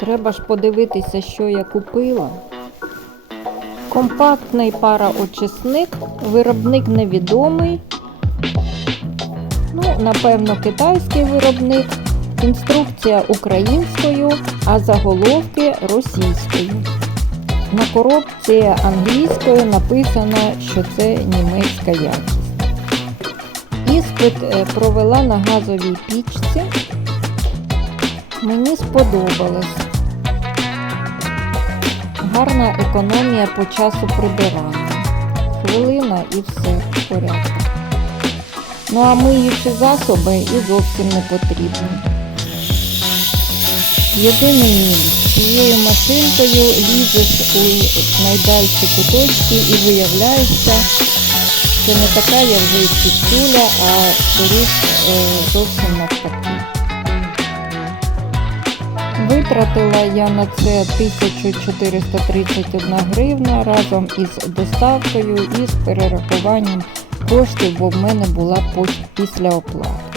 Треба ж подивитися, що я купила. Компактний параочисник, виробник невідомий. Ну, напевно, китайський виробник. Інструкція українською, а заголовки російською. На коробці англійською написано, що це німецька якість. Іспит е, провела на газовій пічці. Мені сподобалось. Гарна економія по часу прибирання. Хвилина і все в порядку. Ну а миючі засоби і зовсім не потрібні. Єдиний мінус. Цією машинкою лізеш у найдальші куточки і виявляється, що не така я вже і а скоріш е, зовсім навпаки. Витратила я на це 1431 гривна разом із доставкою і з перерахуванням коштів, бо в мене була після оплата.